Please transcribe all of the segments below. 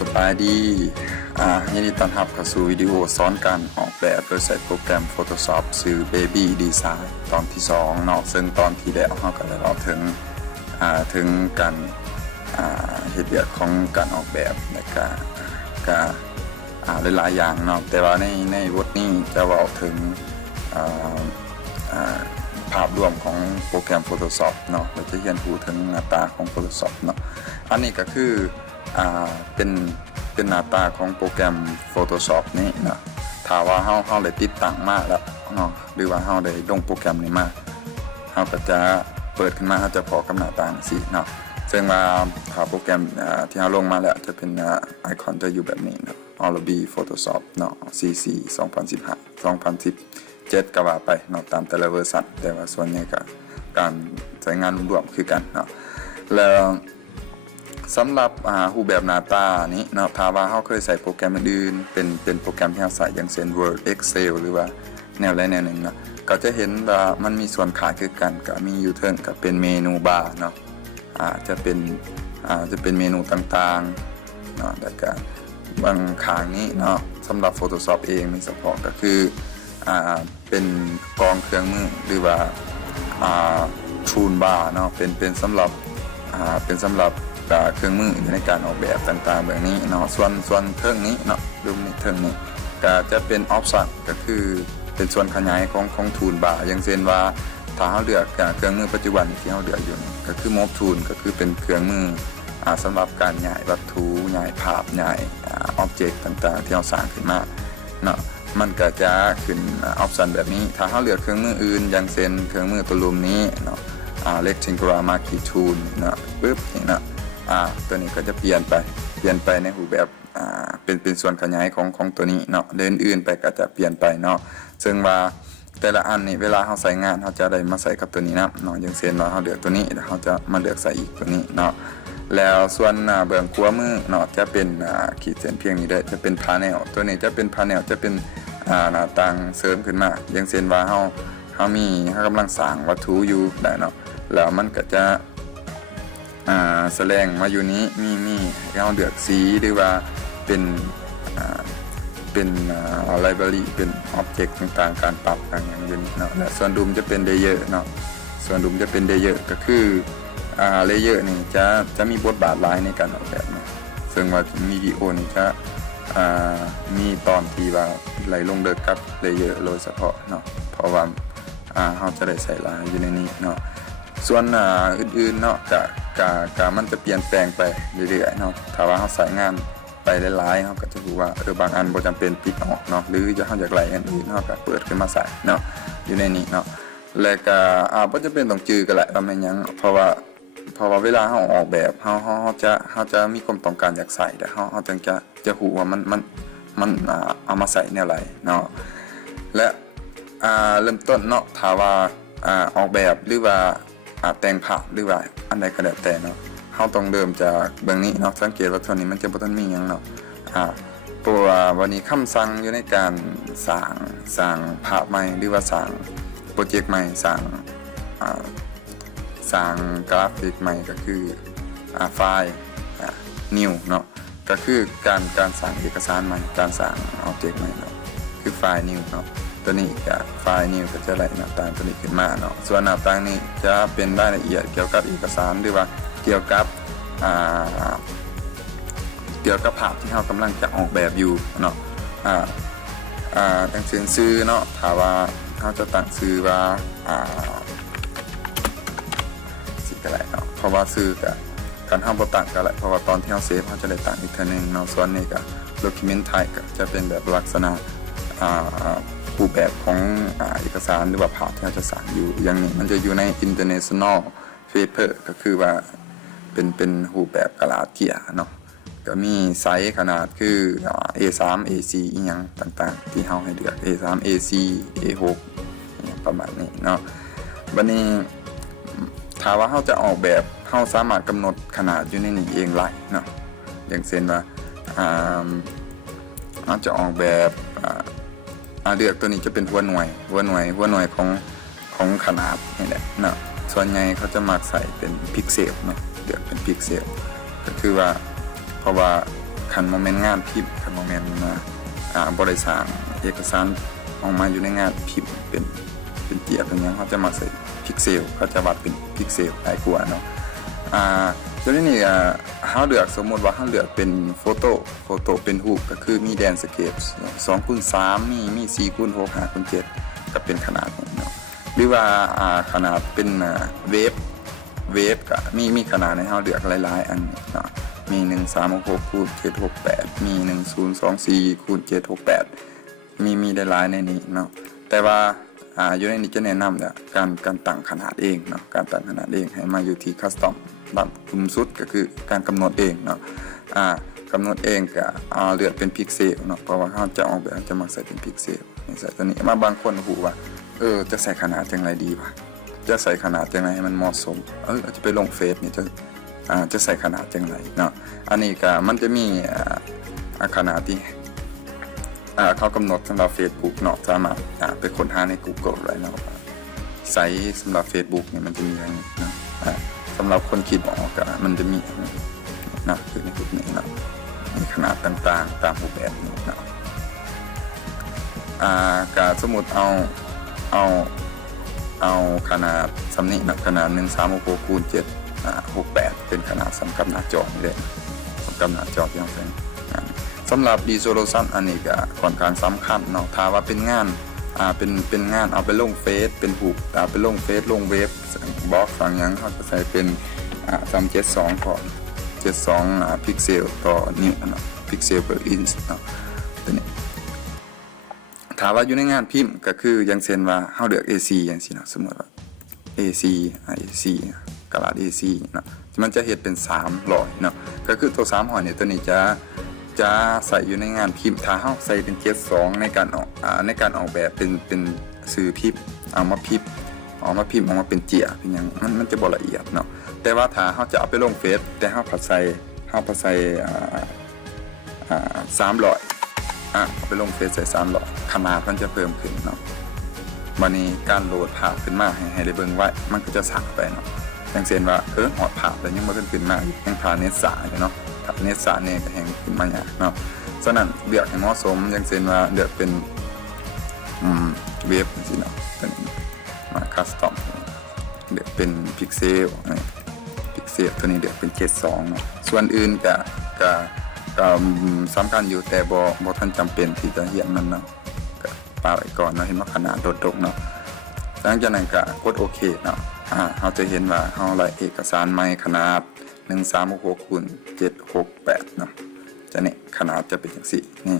สบายดียินดีต้อนรับเข้าสู่วิดีโอสอนการออกแบบโดยใช้โปรแกรม Photoshop ชื่อ Baby Design ตอนที่2เนาะซึ่งตอนที่แล้วเราก็ได้เล่าถึงการเหตุเกิดของการออกแบบและก็หลายๆอย่างเนาะแต่ว่าในบทนี้จะเล่าถึงภาพรวมของโปรแกรม Photoshop เนาะเราจะเรียนรู้ถึงหน้าตาของ Photoshop เนาะอันนี้ก็คือเป็นหน้าตาของโปรแกรม Photoshop นี้นะถ้าว่าเราได้ติดตั้งมาแล้วเนาะหรือว่าเราได้ลงโปรแกรมนี้มาเราก็จะเปิดขึ้นมาเราจะพอกับหน้าตาสิเนาะซึ่งว่าถ้าโปรแกรมที่เราลงมาแล้วจะเป็นไอคอนจะอยู่แบบนี้เนาะ Adobe Photoshop เนาะ CC 2015 2017ก็ว่าไปเนาะตามแต่ละเวอร์ชันแต่ว่าส่วนใหญ่ก็การใช้งานรวมคือกันเนาะแล้วสำหรับรูปแบบหน้าตานี้เนาะถ้าว่าเราเคยใส่โปรแกรมอื่นเป็นโปรแกรมที่เราใส่อย่างเช่น Word Excel หรือว่าแนวใดแนวหนึ่งเนาะก็จะเห็นว่ามันมีส่วนขายคือกันก็มีอยู่เทิงก็เป็นเมนูบาร์เนาะจะเป็นเมนูต่างๆเนาะแล้วก็บางข้างนี้เนาะสำหรับ Photoshop เองมีเฉพาะก็คือเป็นกองเครื่องมือหรือว่าทูลบาร์เนาะเป็นสำหรับเครื่องมือในการออกแบบต่างๆแบบนี้เนาะส่วนเทิงนี้เนาะรูปนี้เทิงนี้ก็จะเป็นออฟชั่นก็คือเป็นส่วนขยายของทูลบาร์อย่างเช่นว่าถ้าเราเลือกเครื่องมือปัจจุบันที่เราเลือกอยู่ก็คือม็อบทูลก็คือเป็นเครื่องมือสำหรับการย้ายวัตถุย้ายภาพย้ายออบเจกต์ต่างๆที่เราสร้างขึ้นมาเนาะมันก็จะขึ้นออปชั่นแบบนี้ถ้าเราเลือกเครื่องมืออื่นอย่างเช่นเครื่องมือตัวรูปนี้เนาะrectangular marquee tool เนาะปึ๊บนี่เนาะตัวนี้ก็จะเปลี่ยนไปในรูปแบบเป็นส่วนขยายของตัวนี้เนาะเดินอื่นไปก็จะเปลี่ยนไปเนาะซึ่งว่าแต่ละอันนี่เวลาเราใส่งานเราจะได้มาใส่กับตัวนี้นะเนาะอย่างเช่นเราเลือกตัวนี้แล้วเราจะมาเลือกใส่อีกตัวนี้เนาะแล้วส่วนเบื้องขวามือเนาะจะเป็นขีดเส้นเพียงนี้ได้จะเป็นพาเนลตัวนี้จะเป็นพาเนลจะเป็นหน้าต่างเสริมขึ้นมาอย่างเช่นว่าเรากำลังสร้างวัตถุอยู่ได้เนาะแล้วมันก็จะแสดงมาอยู่นี้มีเราเลือกสีหรือว่าเป็นlibrary เป็น object ต่างๆการปรับอย่างอยู่นี้เนาะและส่วนดุมจะเป็น layer เนาะส่วนดุมจะเป็น layer ก็คือlayer นี่จะมีบทบาทหลายในการออกแบบเนาะซึ่งว่าวิดีโอนี่จะมีตอนที่ว่าไหลลงเดินกับ layer โดยเฉพาะเนาะเพราะว่าเราจะได้ใส่ลายอยู่ในนี้เนาะส่วนอื่นๆเนาะก็มันจะเปลี่ยนแปลงไปเรื่อยๆเนาะถ้าว่าเราใส่งานไปหลายๆเราก็จะรู้ว่าบางอันบ่จำเป็นปิดออกเนาะหรือจะเราอยากไล่อันอื่นเราก็เปิดขึ้นมาใส่เนาะอยู่ในนี้เนาะแล้วก็บ่จำเป็นต้องจื้อก็แหละว่าแม่นหยังเพราะว่าเวลาเราออกแบบเราจะมีความต้องการอยากใส่แต่เราจึงจะรู้ว่ามันเอามาใส่แนวไหนเนาะและเริ่มต้นเนาะถ้าว่าออกแบบหรือว่าแต่งภาพหรือว่าอันใดก็แล้วแต่เนาะเราต้องเริ่มจากเบื้องนี้เนาะสังเกตว่าตัวนี้มันจะบ่ทันมีหยังเนาะเพราะว่าวันนี้คำสั่งอยู่ในการสร้างภาพใหม่หรือว่าสร้างโปรเจกต์ใหม่สร้างกราฟิกใหม่ก็คือไฟล์ new เนาะก็คือการสร้างเอกสารใหม่การสร้างออบเจกต์ใหม่เนาะคือไฟล์ new เนาะตัวนี้กับไฟล์นี้ก็จะไล่หน้าต่างตัวนี้ขึ้นมาเนาะส่วนหน้าต่างนี้จะเป็นรายละเอียดเกี่ยวกับเอกสารหรือว่าเกี่ยวกับภาพที่เรากำลังจะออกแบบอยู่เนาะตั้งชื่อเนาะถ้าว่าเราจะตั้งชื่อว่าสิก็ได้เนาะเพราะว่าชื่อกับการห้ามบ่ตั้งก็แหละเพราะว่าตอนที่เราเซฟเราจะได้ตั้งอีกทีนึงเนาะส่วนนี้ก็ document type ก็จะเป็นแบบลักษณะรูปแบบของเอกสารหรือว่าภาพที่เราจะสั่งอยู่อย่างนี้มันจะอยู่ใน international paper ก็คือว่าเป็นรูปแบบกระดาษเกี่ยเนาะก็มีไซส์ขนาดคือA3 A4 อีหยังต่างๆที่เราให้เลือก A3 A4 A6 ประมาณนี้เนาะวันนี้ถ้าว่าเราจะออกแบบเราสามารถกำหนดขนาดอยู่ในนี้เองได้เนาะอย่างเช่นว่าเราจะออกแบบเลือกตัวนี้จะเป็นหัวหน่วยของขนาดนี่แหละเนาะส่วนใหญ่เขาจะมักใส่เป็นพิกเซลเนาะเลือกเป็นพิกเซลก็คือว่าเพราะว่า คันโมเมนต์งานพิมพ์คันโมเมนต์บริษัทเอกสารออกมาอยู่ในงานพิมพ์เป็นเจียเป็นยังเขาจะมาใส่พิกเซลเขาจะวัดเป็นพิกเซลหลายกว่าเนาะตัวนี้นี่เขาเลือกสมมติว่าเขาเลือกเป็นโฟโต้เป็นรูปก็คือมีแดนสเกป2x3มี4x6 5x7 ก็เป็นขนาดนี้เนาะหรือว่าขนาดเป็นเวฟก็มีขนาดในเขาเลือกหลายๆอันเนาะมี1366คูณ768มี1024คูณ768มีได้หลายในนี้เนาะแต่ว่าอยู่ในนี้จะแนะนำเนี่ยการตั้งขนาดเองเนาะการตั้งขนาดเองให้มาอยู่ที่คัสตอมแบบคุมสุดก็คือการกำหนดเองเนาะกำหนดเองก็เลือกเป็นพิกเซลเนาะเพราะว่าเขาจะออกแบบจะมาใส่เป็นพิกเซลใส่ตัวนี้มาบางคนหูว่าจะใส่ขนาดจังไรดีวะจะใส่ขนาดจังไรให้มันเหมาะสมจะไปลงเฟซนี่จะใส่ขนาดจังไรเนาะอันนี้ก็มันจะมีขนาดที่เขากำหนดสำหรับ Facebook เนาะสามารถไปค้นหาใน Google ได้เนาะไซส์สำหรับ Facebook เนี่ยมันจะมีอะไรเนาะสำหรับคนคิดออกก็มันจะมีนะคือในจุดนี้เนาะมีขนาดต่างๆตามรูปแบบนี้เนาะก็สมมุติเอาขนาดสำนี้นะขนาด1366คูณ768เป็นขนาดสำกับหน้าจอนี่เลยสำกับหน้าจอที่เราเป็นสำหรับ resolution อันนี้ก็ค่อนข้างสำคัญเนาะถ้าว่าเป็นงานเป็นงานเอาไปลงเฟซเป็นรูปเอาไปลงเฟซลงเว็บบล็อกฝั่งยังเขาจะใส่เป็น372ก่อน72พิกเซลต่อนิ้วเนาะพิกเซล per inch เนาะตัวนี้ถ้าว่าอยู่ในงานพิมพ์ก็คืออย่างเช่นว่าเฮาเลือก AC อย่างซี่นะสมมุติว่า AC กระดาษ AC เนาะมันจะเฮ็ดเป็น300เนาะก็คือตัว300เนี่ยตัวนี้จะใส่อยู่ในงานพิมพ์ถ้าเฮาใส่เป็น72ในการออกแบบเป็นสื่อพิมพ์เอามาพิมพ์ออกมาเป็นเจียเป็นหยังมันจะบ่ละเอียดเนาะแต่ว่าถ้าเฮาจะเอาไปลงเฟซแต่เฮาผัดใส่300เอาไปลงเฟซใส่300ขนาดมันจะเพิ่มขึ้นเนาะวันนี้การโหลดภาพขึ้นมาให้ได้เบิ่งไว้มันก็จะช้าไปเนาะอย่างเช่นว่าหอดภาพแล้วยังบ่ขึ้นมายังพาเน็ตสายเนาะเนสาเนี่ยก็แห่งขึ้นมาอย่างเนาะฉะนั้นเลือกให้เหมาะสมอย่างเช่นว่าเลือกเป็นเว็บสิเนาะเป็นมาคัสตอมเลือกเป็นพิกเซลตัวนี้เลือกเป็น72เนาะส่วนอื่นก็สำคัญอยู่แต่บ่ทันจำเป็นที่จะเขียนมันเนาะก็ปาไว้ก่อนเนาะเห็นว่าขนาดโดดๆเนาะหลังจากนั้นก็กดโอเคเนาะเราจะเห็นว่าเราได้เอกสารใหม่ขนาด1366คูณ768เนาะจะเนี่ยขนาดจะเป็นอย่างสี่นี่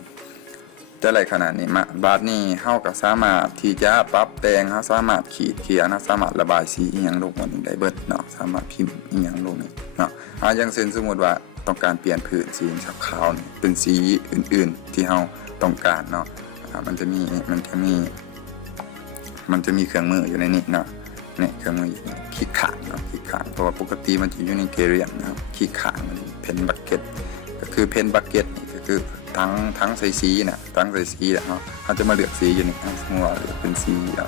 จะอะไรขนาดนี้มาบาทนี้เฮาก็สามารถที่จะปรับแต่งเฮาสามารถขีดเขียนสามารถระบายสีอีหยังลงบนนี้ได้เบิดเนาะสามารถพิมพ์อีหยังลงนี่เนาะอย่างเช่นสมมุติว่าต้องการเปลี่ยนพื้นสีจากขาวนี่เป็นสีอื่นๆที่เฮาต้องการเนาะมันจะมีเครื่องมืออยู่ในนี้เนาะเนี่ยเครื่องมือคลิกขานเนาะคลิกขานเพราะว่าปกติมันจะอยู่ในเกเรียนนะครับคลิกขานมันเพนบักเก็ตก็คือเพนบักเก็ตนี่ก็คือทั้งใส่สีนะทั้งใส่สีแหละเนาะเขาจะมาเลือกสีอยู่นี่สมมติว่าเป็นสีเขียว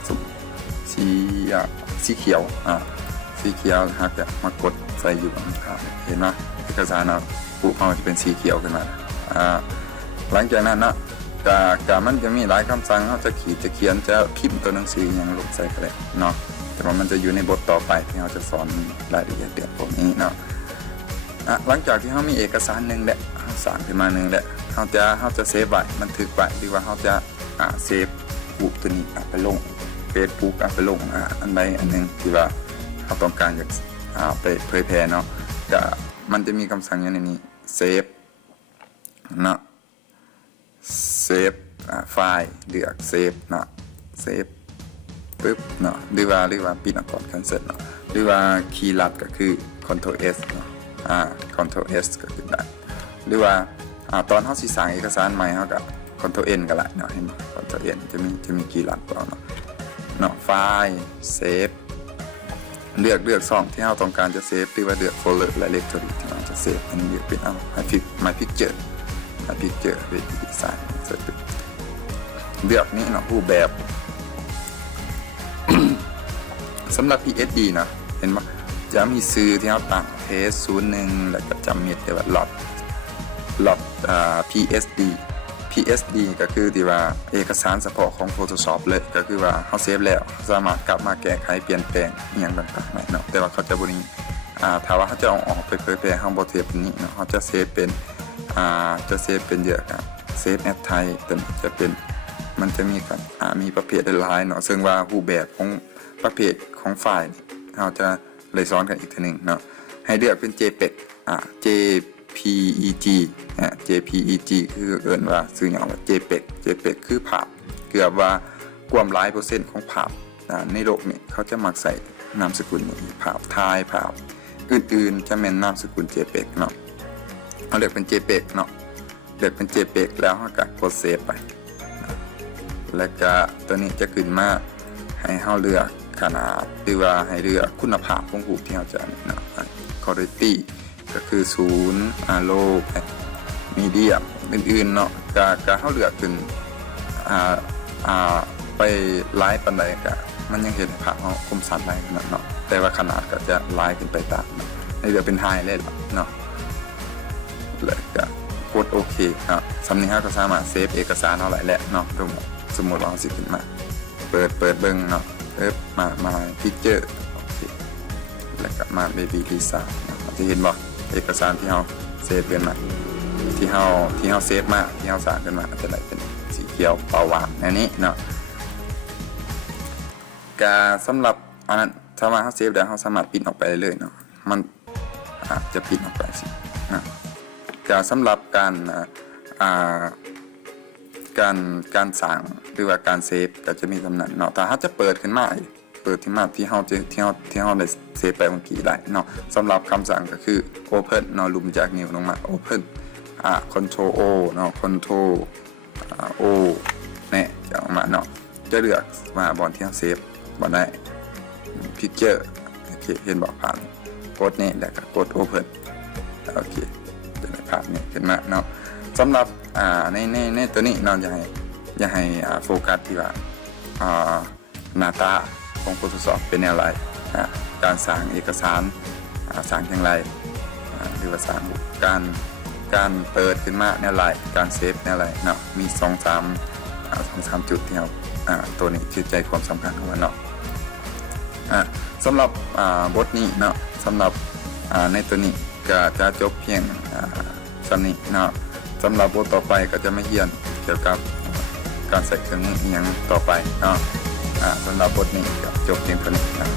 สีเขียวครับจะมากดใส่อยู่บนภาพเห็นไหมเอกสารเราปุ๊บเขาจะเป็นสีเขียวขึ้นมาหลังจากนั้นเนาะแต่มันจะมีหลายคำสั่งเขาจะเขียนจะพิมพ์ตัวหนังสืออย่างลงใส่ก็ได้เนาะแต่ว่ามันจะอยู่ในบทต่อไปที่เราจะสอนรายละเอียดเรื่องพวกนี้เนาะหลังจากที่เขามีเอกสารหนึ่งแล้วสารขึ้นมาหนึ่งแล้วเขาจะเซฟไว้บันทึกไว้หรือว่าเขาจะเซฟรูปตัวนี้ไปลงเฟซบุ๊กไปลงอันใดอันหนึ่งที่ว่าเขาต้องการอยากไปเผยแพร่เนาะก็มันจะมีคำสั่งอย่างนี้เซฟเนาะเซฟไฟล์เลือกเซฟเนาะเซฟปึ๊บเนาะหรือว่าปิดออกก่อน cancel เนาะหรือว่าคีย์ลัดก็คือ Ctrl S เนาะCtrl S ก็คือได้หรือว่าตอนเฮาสิสร้างเอกสารใหม่เฮาก็ Ctrl N ก็ได้เนาะเห็นบ่ Ctrl N จะมีคีย์ลัดเนาะไฟล์เซฟเลือกช่องที่เฮาต้องการจะเซฟหรือว่าเลือกโฟลเดอร์และ directory ที่เราจะเซฟอันนี้เลือกเป็นMy Picture เป็นดีไซน์เลือกนี้เนาะรูปแบบสำหรับ PSD นะเห็นไหมจะมีซื้อที่เราตั้ง Test 01แล้วก็จำเม็ดแต่ว่าล็อต ล็อกPSD ก็คือที่ว่าเอกสารเฉพาะของ Photoshop เลยก็คือว่าเขาเซฟแล้วสามารถกลับมาแก้ไขเปลี่ยนแปลงอย่างต่างๆได้เนาะแต่ว่าเขาจะบ่นี้ถ้าว่าเขาจะเอาออกไปเผยแพร่เฮาบ่เซฟเป็นนี้เนาะเขาจะเซฟเป็นจะเซฟเป็นเยอะครับเซฟแอปไทยแต่จะเป็นมันจะมีกันมีประเภทหลายเนาะซึ่งว่ารูปแบบของประเภทของไฟล์เราจะเลยซ้อนกันอีกทีนึงเนาะให้เลือกเป็น JPEG JPEG JPEG คือเอิ้นว่าชื่อหยังว่า JPEG คือภาพเกือบว่ากว่า100%ของภาพในโลกนี้เขาจะมักใส่นามสกุลนี้ภาพถ่ายภาพอื่นๆจะเป็นนามสกุล JPEG เนาะเอาเลือกเป็น JPEG เนาะเลือกเป็น JPEG แล้วเราก็กดเซฟไปแล้วก็ตัวนี้จะขึ้นมาให้เราเลือกขนาดหรือว่าให้เลือกคุณภาพของรูปที่เราจะเนาะ quality ก็คือ0 low medium อื่นๆเนาะก็เราเลือกขึ้นไปไลฟ์ปานใดก็มันยังเห็นภาพเราคมชัดได้ขนาดเนาะแต่ว่าขนาดก็จะไลฟ์ขึ้นไปตามให้เลือกเป็นไฮเลยเนาะแล้วก็กดโอเคครับสำนี้เราก็สามารถเซฟเอกสารเท่าไหร่แหละเนาะสมมุติว่าสิขึ้นมาเปิดเบิ่งเนาะมาพิกเจอร์แล้วก็มา Baby Lisa จะเห็นบ่เอกสารที่เราเซฟขึ้นมาที่เราเซฟมาที่เราสร้างขึ้นมาจะได้เป็นสีเขียวเปล่าหวานอันนี้เนาะก็สำหรับอันนั้นถ้าว่าเราเซฟได้เราสามารถปิดออกไปได้เลยเนาะมันจะปิดออกไปสินะก็สำหรับการสั่งหรือว่าการเซฟก็จะมีสำนักเนาะแต่ถ้าจะเปิดขึ้นมาที่เราได้เซฟไปเมื่อกี้ได้เนาะสำหรับคำสั่งก็คือ open เนาะลุมจากนิ้วลงมา open control O เนาะ control O เนี่ยจะออกมาเนาะจะเลือกมาบอลที่เราเซฟบอลได้ picture โอเคเห็นบอกผ่านกดนี่แล้วก็กด open โอเคจะได้ภาพนี้ขึ้นมาเนาะสำหรับในตัวนี้เราจะให้โฟกัสที่ว่าหน้าตาของ Photoshop เป็นอย่างไรการสร้างเอกสารสร้างอย่างไรหรือว่าสร้างการเปิดขึ้นมาอย่างไรการเซฟอย่างไรเนาะมี 2-3 จุดที่เราตัวนี้คือใจความสำคัญของมันเนาะสำหรับบทนี้เนาะสำหรับในตัวนี้ก็จะจบเพียงสำนี้เนาะสำหรับบทต่อไปก็จะไม่เรียนเกี่ยวกับการใส่เครื่องมืออย่างต่อไปเนาะสำหรับบทนี้ก็จบเพียงเท่านี้นะ